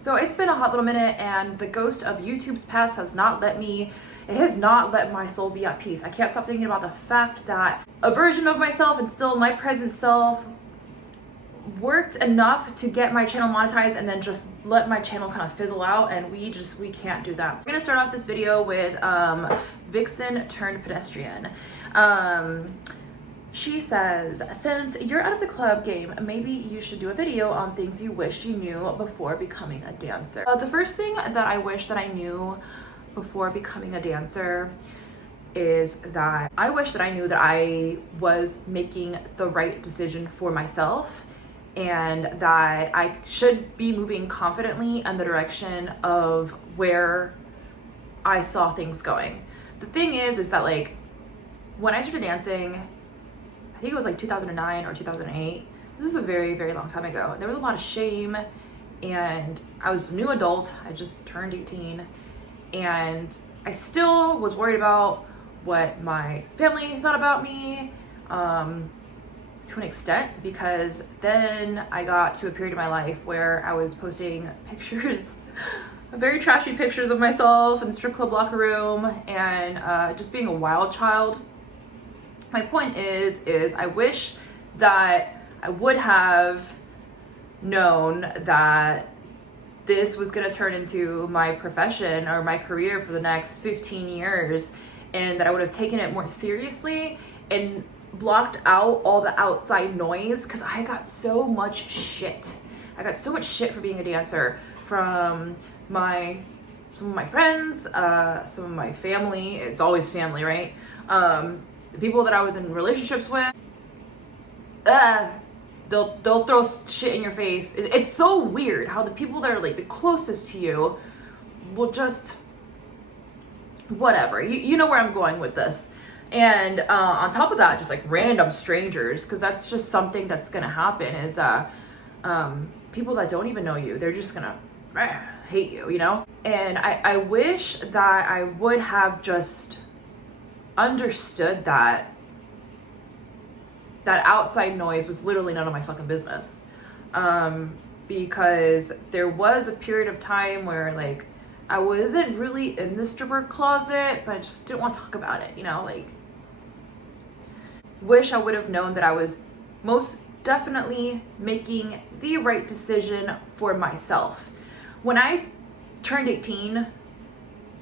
So it's been a hot little minute, and the ghost of YouTube's past has not let my soul be at peace. I can't stop thinking about the fact that a version of myself and still my present self worked enough to get my channel monetized and then just let my channel kind of fizzle out, and we can't do that. We're gonna start off this video with Vixen turned pedestrian. She says, since you're out of the club game, maybe you should do a video on things you wish you knew before becoming a dancer. The first thing that I wish that I knew before becoming a dancer is that I wish that I knew that I was making the right decision for myself, and that I should be moving confidently in the direction of where I saw things going. The thing is that like when I started dancing, I think it was like 2009 or 2008. This is a very, very long time ago. There was a lot of shame, and I was a new adult. I just turned 18, and I still was worried about what my family thought about me to an extent, because then I got to a period of my life where I was posting pictures, very trashy pictures of myself in the strip club locker room, and just being a wild child. My point is I wish that I would have known that this was gonna turn into my profession or my career for the next 15 years, and that I would have taken it more seriously and blocked out all the outside noise, because I got so much shit. I got so much shit for being a dancer from some of my friends, some of my family. It's always family, right? The people that I was in relationships with, they'll throw shit in your face. It's so weird how the people that are like the closest to you will just, whatever. You know where I'm going with this. And on top of that, just like random strangers, because that's just something that's gonna happen, is people that don't even know you, they're just gonna hate you, you know? And I wish that I would have just understood that outside noise was literally none of my fucking business, because there was a period of time where like I wasn't really in the stripper closet, but I just didn't want to talk about it, you know? Like, wish I would have known that I was most definitely making the right decision for myself. When I turned 18,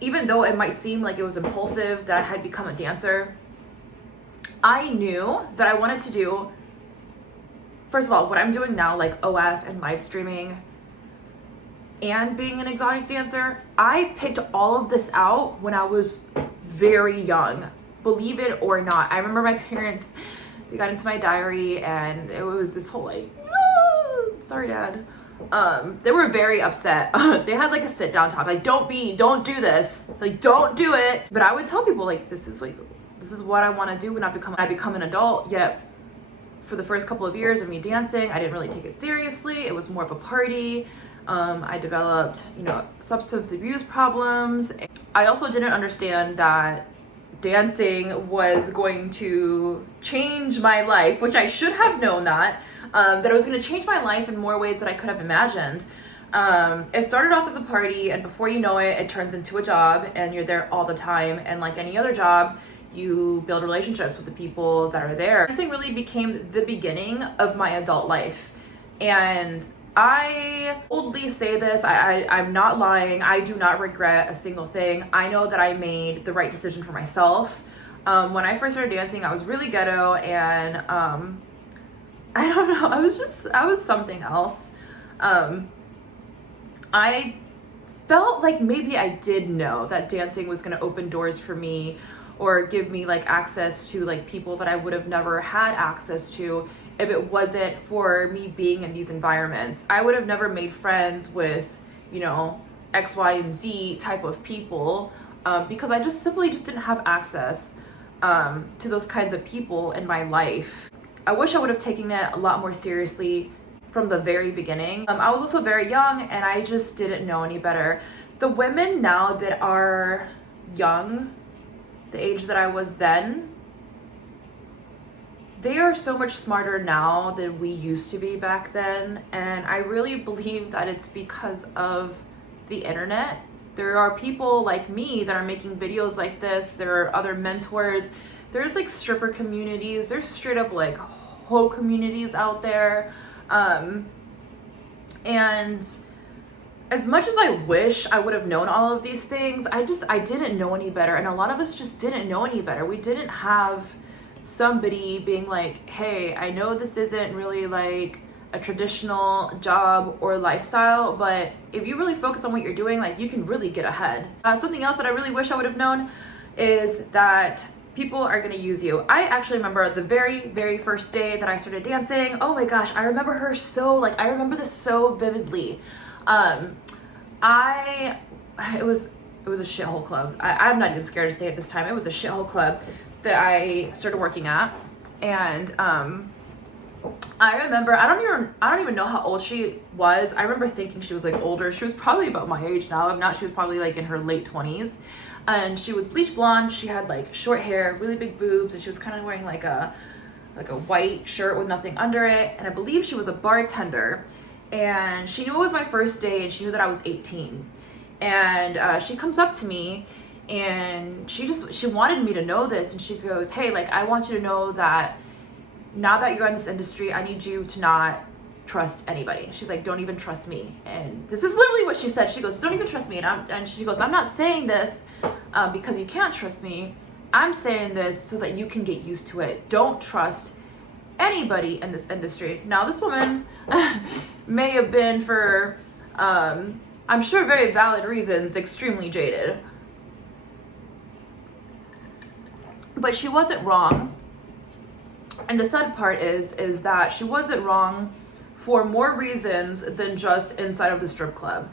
even though it might seem like it was impulsive that I had become a dancer, I knew that I wanted to do, first of all, what I'm doing now, like OF and live streaming and being an exotic dancer. I picked all of this out when I was very young, believe it or not. I remember my parents, they got into my diary, and it was this whole like, sorry dad. They were very upset. They had like a sit down talk, like don't do this, like don't do it. But I would tell people like, this is what I want to do when I become an adult. Yet for the first couple of years of me dancing, I didn't really take it seriously. It was more of a party. I developed, substance abuse problems. I also didn't understand that dancing was going to change my life, which I should have known that it was going to change my life in more ways than I could have imagined. It started off as a party, and before you know it, it turns into a job, and you're there all the time. And like any other job, you build relationships with the people that are there. Dancing really became the beginning of my adult life. And I boldly say this, I'm not lying. I do not regret a single thing. I know that I made the right decision for myself. When I first started dancing, I was really ghetto, and I don't know, I was something else. I felt like maybe I did know that dancing was gonna open doors for me, or give me like access to like people that I would have never had access to if it wasn't for me being in these environments. I would have never made friends with, X, Y, and Z type of people, because I just simply didn't have access to those kinds of people in my life. I wish I would have taken it a lot more seriously from the very beginning. I was also very young, and I just didn't know any better. The women now that are young, the age that I was then, they are so much smarter now than we used to be back then. And I really believe that it's because of the internet. There are people like me that are making videos like this. There are other mentors. There's like stripper communities. There's straight up like whole communities out there. And as much as I wish I would have known all of these things, I didn't know any better. And a lot of us just didn't know any better. We didn't have somebody being like, hey, I know this isn't really like a traditional job or lifestyle, but if you really focus on what you're doing, like you can really get ahead. Something else that I really wish I would have known is that people are going to use you. I actually remember the very, very first day that I started dancing. Oh my gosh, I remember her so, like, I remember this so vividly. It was a shithole club. I'm not even scared to say it this time. It was a shithole club that I started working at. And, I remember, I don't even know how old she was. I remember thinking she was like older. She was probably about my age now. If not, she was probably like in her late 20s. And she was bleach blonde. She had like short hair, really big boobs, and she was kind of wearing like a white shirt with nothing under it. And I believe she was a bartender. And she knew it was my first day, and she knew that I was 18. And she comes up to me, and she wanted me to know this. And she goes, hey, like, I want you to know that now that you're in this industry, I need you to not trust anybody. She's like, don't even trust me. And this is literally what she said. She goes, don't even trust me. And she goes, I'm not saying this because you can't trust me. I'm saying this so that you can get used to it. Don't trust anybody in this industry. Now, this woman may have been, for I'm sure very valid reasons, extremely jaded. But she wasn't wrong. And the sad part is that she wasn't wrong for more reasons than just inside of the strip club.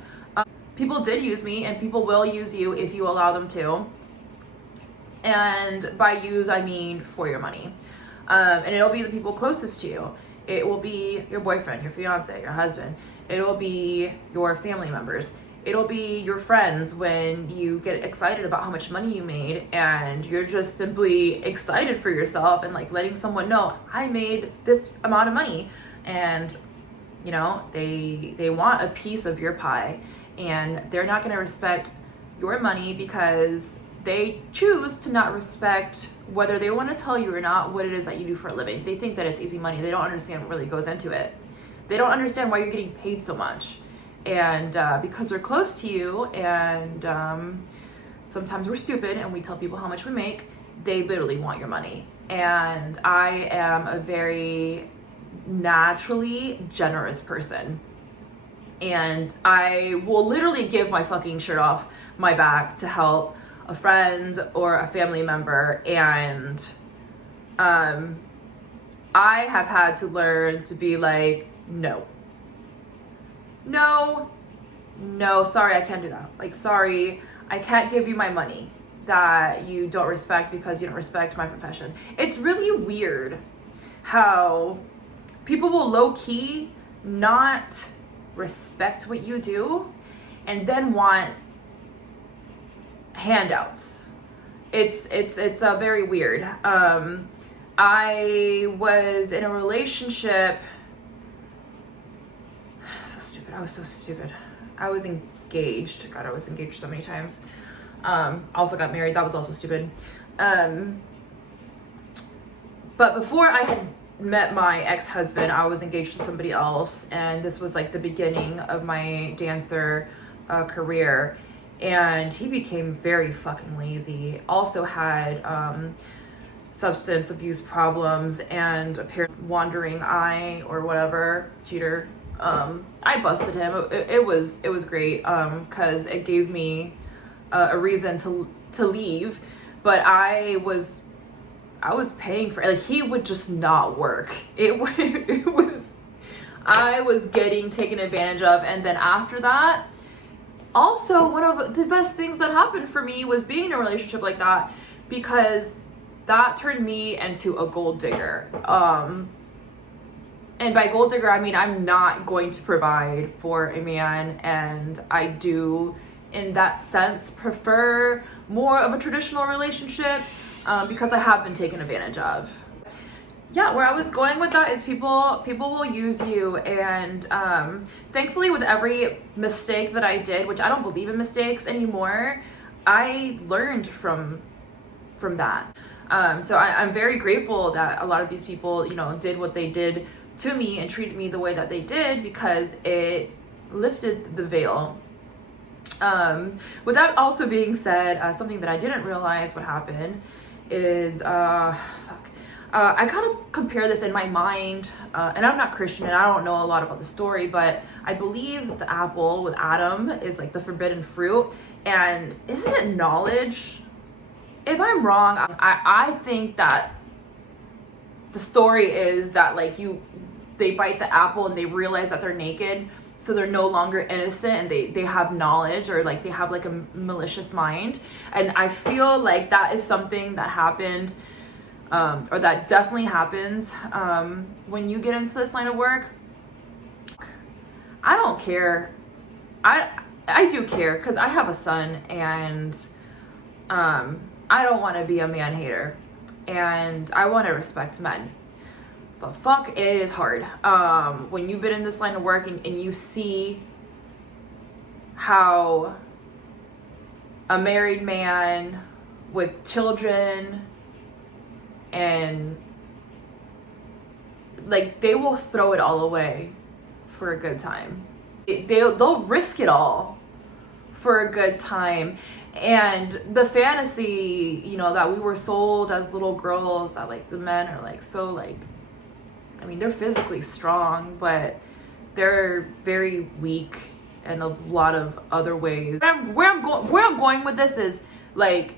People did use me, and people will use you if you allow them to. And by use, I mean for your money. And it'll be the people closest to you. It will be your boyfriend, your fiance, your husband. It'll be your family members. It'll be your friends when you get excited about how much money you made, and you're just simply excited for yourself and like letting someone know, I made this amount of money. And you know, they want a piece of your pie, and they're not going to respect your money because they choose to not respect whether they want to tell you or not what it is that you do for a living. They think that it's easy money. They don't understand what really goes into it. They don't understand why you're getting paid so much. And because they're close to you, and sometimes we're stupid and we tell people how much we make, they literally want your money. And I am a very naturally generous person. And I will literally give my fucking shirt off my back to help a friend or a family member. And I have had to learn to be like, no, sorry, I can't do that. Like, sorry, I can't give you my money that you don't respect because you don't respect my profession. It's really weird how people will low-key not respect what you do and then want handouts. It's very weird. I was in a relationship. I was so stupid. I was engaged. God, I was engaged so many times. Also got married. That was also stupid. But before I had met my ex-husband, I was engaged to somebody else. And this was like the beginning of my dancer career. And he became very fucking lazy. Also had substance abuse problems and appeared wandering eye or whatever, cheater. I busted him. It was great because it gave me a reason to leave, but I was paying for it. Like, he would just not work. It was I was getting taken advantage of. And then after that, also one of the best things that happened for me was being in a relationship like that, because that turned me into a gold digger. And by gold digger, I mean, I'm not going to provide for a man, and I do, in that sense, prefer more of a traditional relationship because I have been taken advantage of. yeah, where I was going with that is people will use you, and thankfully with every mistake that I did, which I don't believe in mistakes anymore, I learned from that. So I'm very grateful that a lot of these people, you know, did what they did to me and treated me the way that they did, because it lifted the veil. With that also being said, something that I didn't realize what happened is, I kind of compare this in my mind, and I'm not Christian and I don't know a lot about the story, but I believe the apple with Adam is like the forbidden fruit. And isn't it knowledge? If I'm wrong, I think that the story is that like they bite the apple and they realize that they're naked, so they're no longer innocent, and they have knowledge, or like they have like a malicious mind. And I feel like that is something that happened, or that definitely happens when you get into this line of work. I don't care. I do care, because I have a son, and I don't want to be a man hater, and I want to respect men. But fuck, it is hard when you've been in this line of work and you see how a married man with children, and like they will throw it all away for a good time. They'll risk it all for a good time. And the fantasy, you know, that we were sold as little girls, that like the men are like so like, I mean, they're physically strong, but they're very weak in a lot of other ways. Where I'm going with this is like,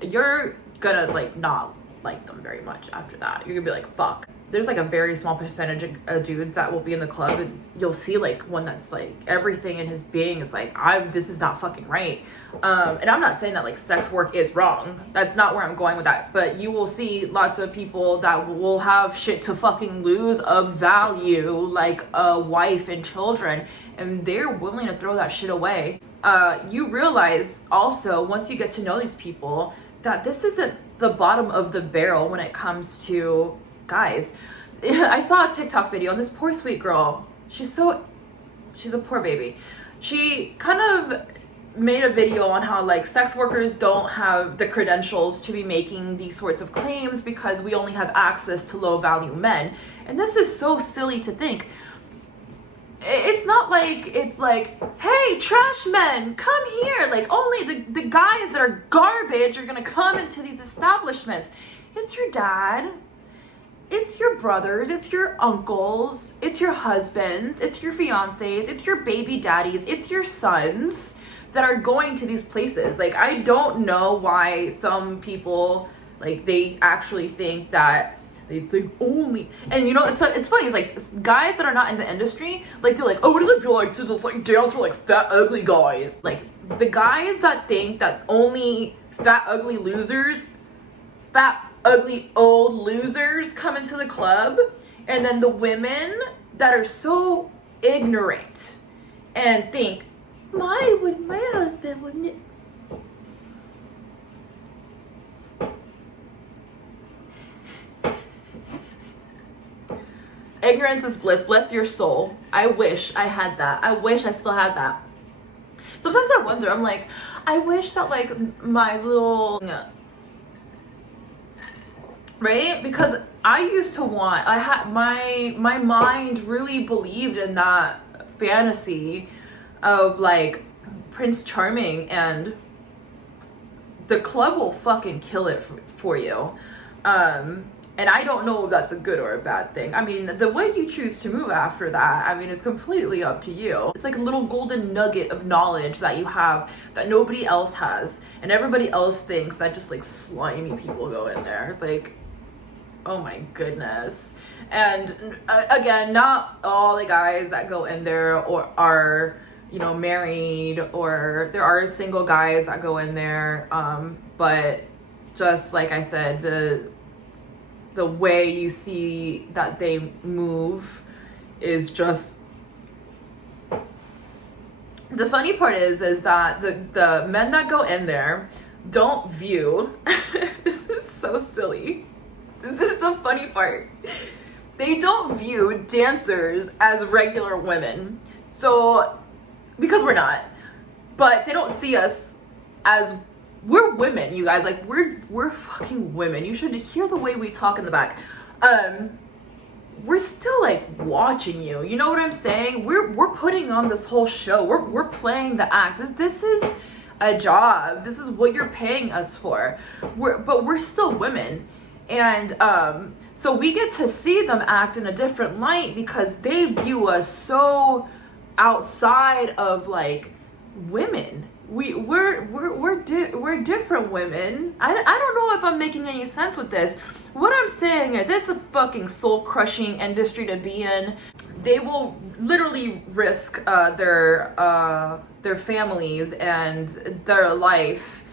you're gonna like not like them very much after that. You're gonna be like, fuck. There's like a very small percentage of dudes that will be in the club, and you'll see like one that's like everything in his being is like, this is not fucking right. And I'm not saying that like sex work is wrong. That's not where I'm going with that. But you will see lots of people that will have shit to fucking lose of value, like a wife and children, and they're willing to throw that shit away. You realize also, once you get to know these people, that this isn't the bottom of the barrel when it comes to guys. I saw a TikTok video, and this poor sweet girl, she's a poor baby. She kind of made a video on how like sex workers don't have the credentials to be making these sorts of claims because we only have access to low value men. And this is so silly to think. It's not like it's like, hey, trash men, come here. Like only the guys that are garbage are gonna come into these establishments. It's your dad, it's your brothers, it's your uncles, it's your husbands, it's your fiancés, it's your baby daddies, it's your sons that are going to these places. Like, I don't know why some people, like, they actually think that they think only, and you know, it's funny, it's like guys that are not in the industry, like they're like, oh, what does it feel like to just like dance for like fat ugly guys? Like the guys that think that only fat ugly losers, fat ugly old losers come into the club, and then the women that are so ignorant and think, my husband wouldn't. Ignorance is bliss. Bless your soul. I wish I had that. I wish I still had that. Sometimes I wonder, I'm like, I wish that like my little, right? Because I used to want, I had my mind really believed in that fantasy of like Prince Charming, and the club will fucking kill it for you. And I don't know if that's a good or a bad thing. I mean, the way you choose to move after that, I mean, it's completely up to you. It's like a little golden nugget of knowledge that you have that nobody else has, and everybody else thinks that just like slimy people go in there. It's like, oh my goodness. And again, not all the guys that go in there or are, you know, married, or there are single guys that go in there. But just like I said, the way you see that they move is just, the funny part is that the men that go in there don't view this is so silly. This is the funny part. They don't view dancers as regular women. So, because we're not, but they don't see us as, we're women, you guys. Like, we're fucking women. You should hear the way we talk in the back. We're still like watching you. You know what I'm saying? We're putting on this whole show. We're playing the act. This is a job. This is what you're paying us for. But we're still women. And so we get to see them act in a different light because they view us so outside of like women. We're different women. I don't know if I'm making any sense with this. What I'm saying is it's a fucking soul-crushing industry to be in. They will literally risk their families and their life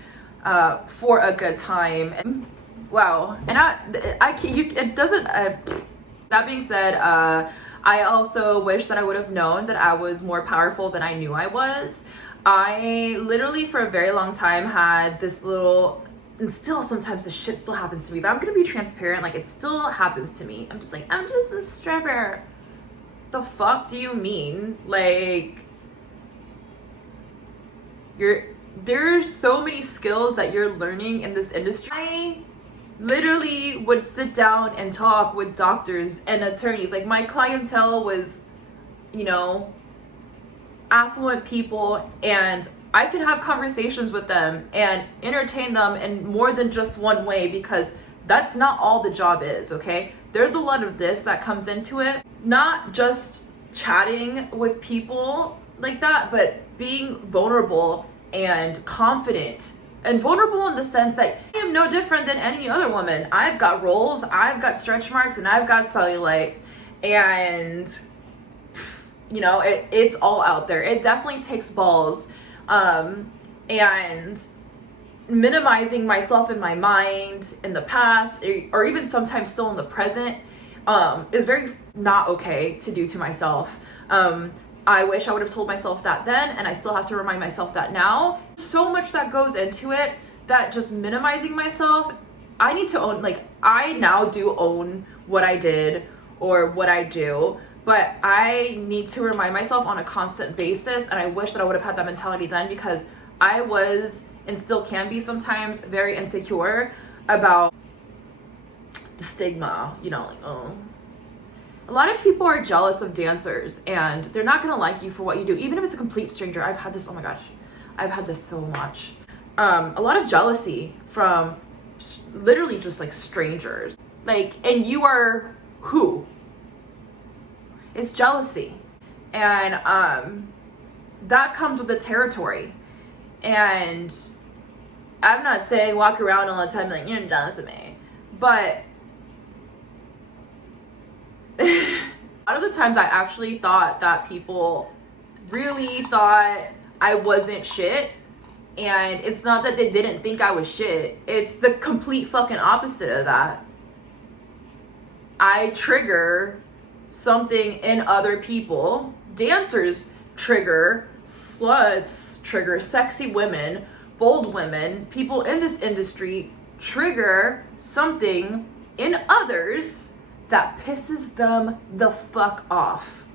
for a good time. Wow. And it doesn't. That being said, I also wish that I would have known that I was more powerful than I knew I was. I literally for a very long time had this little, and still sometimes the shit still happens to me, but I'm gonna be transparent, like it still happens to me. I'm just like, I'm just a stripper. The fuck do you mean? Like, there's so many skills that you're learning in this industry. I literally would sit down and talk with doctors and attorneys. Like, my clientele was, you know, affluent people, and I could have conversations with them and entertain them in more than just one way, because that's not all the job is, okay? There's a lot of this that comes into it. Not just chatting with people like that, but being vulnerable and confident. And vulnerable in the sense that I am no different than any other woman. I've got rolls, I've got stretch marks, and I've got cellulite. And you know, it's all out there. It definitely takes balls. And minimizing myself in my mind in the past, or even sometimes still in the present, is very not okay to do to myself. I wish I would have told myself that then, and I still have to remind myself that now. So much that goes into it that just minimizing myself, I need to own, like, I now do own what I did or what I do. But I need to remind myself on a constant basis, and I wish that I would have had that mentality then, because I was, and still can be sometimes, very insecure about the stigma, you know, like, oh. A lot of people are jealous of dancers, and they're not gonna like you for what you do, even if it's a complete stranger. I've had this, oh my gosh, I've had this so much. A lot of jealousy from literally just like strangers. Like, and you are who? It's jealousy. And that comes with the territory. And I'm not saying walk around all the time like, you're jealous of me. But a lot of the times I actually thought that people really thought I wasn't shit. And it's not that they didn't think I was shit. It's the complete fucking opposite of that. I trigger something in other people. Dancers trigger, sluts trigger, sexy women, bold women, people in this industry trigger something in others that pisses them the fuck off.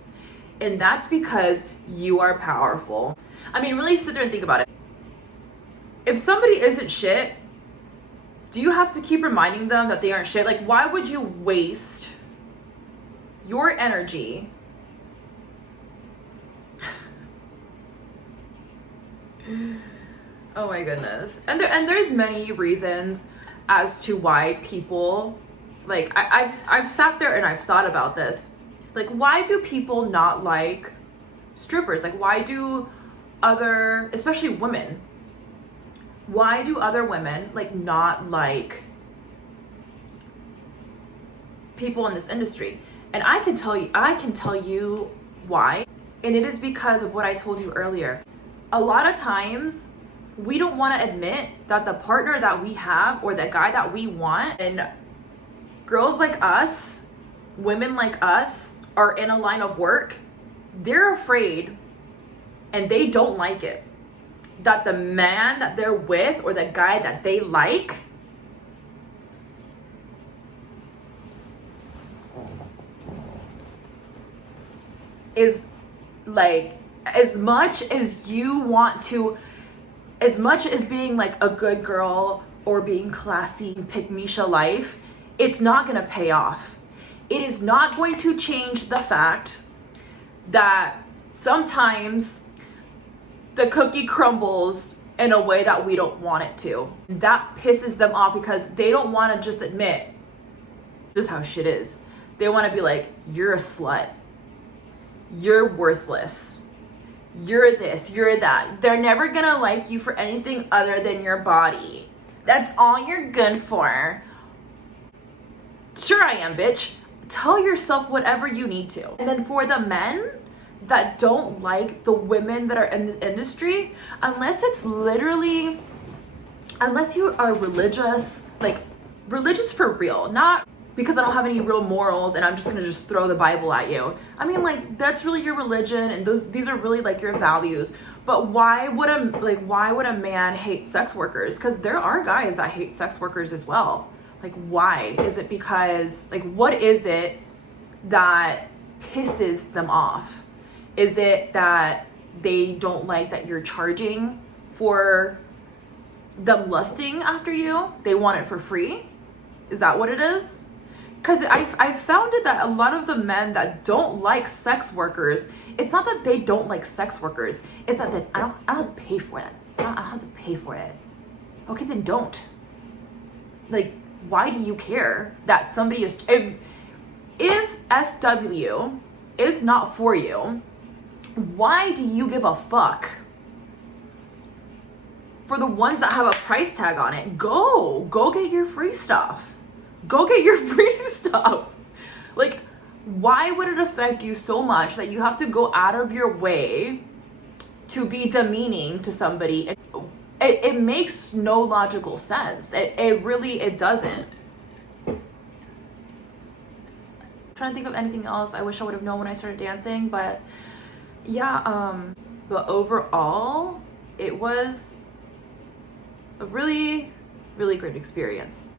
And that's because you are powerful. I mean, really sit there and think about it. If somebody isn't shit, do you have to keep reminding them that they aren't shit? Like, why would you waste your energy oh my goodness. And there's many reasons as to why people, like, I've sat there and I've thought about this. Like, why do people not like strippers? Like, why do other, especially women, why do other women like not like people in this industry? And I can tell you why. And it is because of what I told you earlier. A lot of times we don't want to admit that the partner that we have or the guy that we want, and girls like us, women like us, are in a line of work, they're afraid and they don't like it that the man that they're with or the guy that they like is like, as much as you want to, as much as being like a good girl or being classy and pick Misha life, it's not gonna pay off. It is not going to change the fact that sometimes the cookie crumbles in a way that we don't want it to. That pisses them off because they don't want to just admit just how shit is. They want to be like, you're a slut. You're worthless. You're this, you're that. They're never gonna like you for anything other than your body. That's all you're good for. Sure I am, bitch. Tell yourself whatever you need to. And then for the men that don't like the women that are in this industry, unless it's literally, unless you are religious, like religious for real, not because I don't have any real morals and I'm just gonna just throw the Bible at you. I mean, like, that's really your religion and these are really like your values. But why would a man hate sex workers? Because there are guys that hate sex workers as well. Like, why? Is it because, like, what is it that pisses them off? Is it that they don't like that you're charging for them lusting after you? They want it for free? Is that what it is? Because I've found it that a lot of the men that don't like sex workers, it's not that they don't like sex workers. It's that I don't have to pay for it. I don't have to pay for it. Okay, then don't. Like, why do you care that somebody is... If SW is not for you, why do you give a fuck? For the ones that have a price tag on it, go get your free stuff. Go get your free stuff. Like, why would it affect you so much that you have to go out of your way to be demeaning to somebody? It makes no logical sense. It really doesn't. I'm trying to think of anything else I wish I would have known when I started dancing, but yeah, but overall, it was a really, really great experience.